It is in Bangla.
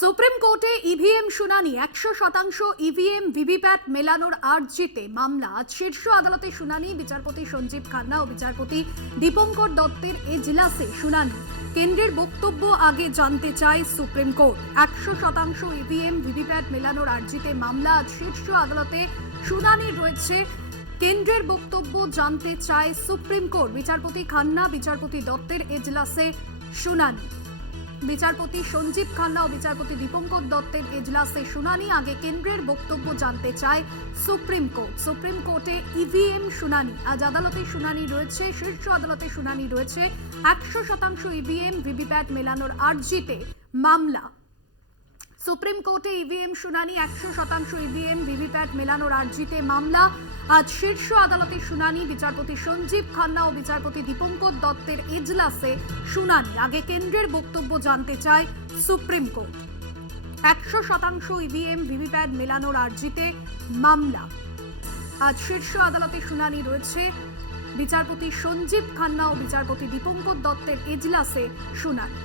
সুপ্রিম কোর্টে ইভিএম শুনানি 100% ইভিএম ভিভিপ্যাট মেলানোর আর্জিতে মামলা। আজ শীর্ষ আদালতে শুনানি। বিচারপতি সঞ্জীব খান্না ও বিচারপতি দীপঙ্কর দত্তের এজলাসে শুনানি। কেন্দ্রের বক্তব্য আগে জানতে চায় সুপ্রিম কোর্ট। 100% ইভিএম ভিভিপ্যাট মেলানোর আর্জিতে মামলা। আজ শীর্ষ আদালতে শুনানি রয়েছে। কেন্দ্রের বক্তব্য জানতে চায় সুপ্রিম কোর্ট। বিচারপতি খান্না বিচারপতি দত্তের এজলাসে শুনানি। বিচারপতি সঞ্জীব খান্না ও বিচারপতি দীপঙ্কর দত্তের এজলাসে শুনানি। আগে কেন্দ্রের বক্তব্য জানতে চায় সুপ্রিম কোর্ট। সুপ্রিম কোর্টে ইভিএম শুনানি। আজ আদালতে শুনানি রয়েছে। শীর্ষ আদালতে শুনানি রয়েছে। 100% ইভিএম ভিভিপ্যাট মেলানোর আর্জিতে মামলা। সুপ্রিম কোর্টে ইভিএম শুনানি। 100% ইভিএম ভিভিপ্যাট মেলানোর আর্জিতে মামলা। আজ শীর্ষ আদালতে শুনানি। বিচারপতি সঞ্জীব খান্না ও বিচারপতি দীপঙ্কর দত্তের এজলাসে শুনানি। আগে কেন্দ্রের বক্তব্য জানতে চায় সুপ্রিম কোর্ট। 100% ইভিএম ভিভিপ্যাট মেলানোর আর্জিতে মামলা। আজ শীর্ষ আদালতে শুনানি রয়েছে। বিচারপতি সঞ্জীব খান্না ও বিচারপতি দীপঙ্কর দত্তের এজলাসে শুনানি।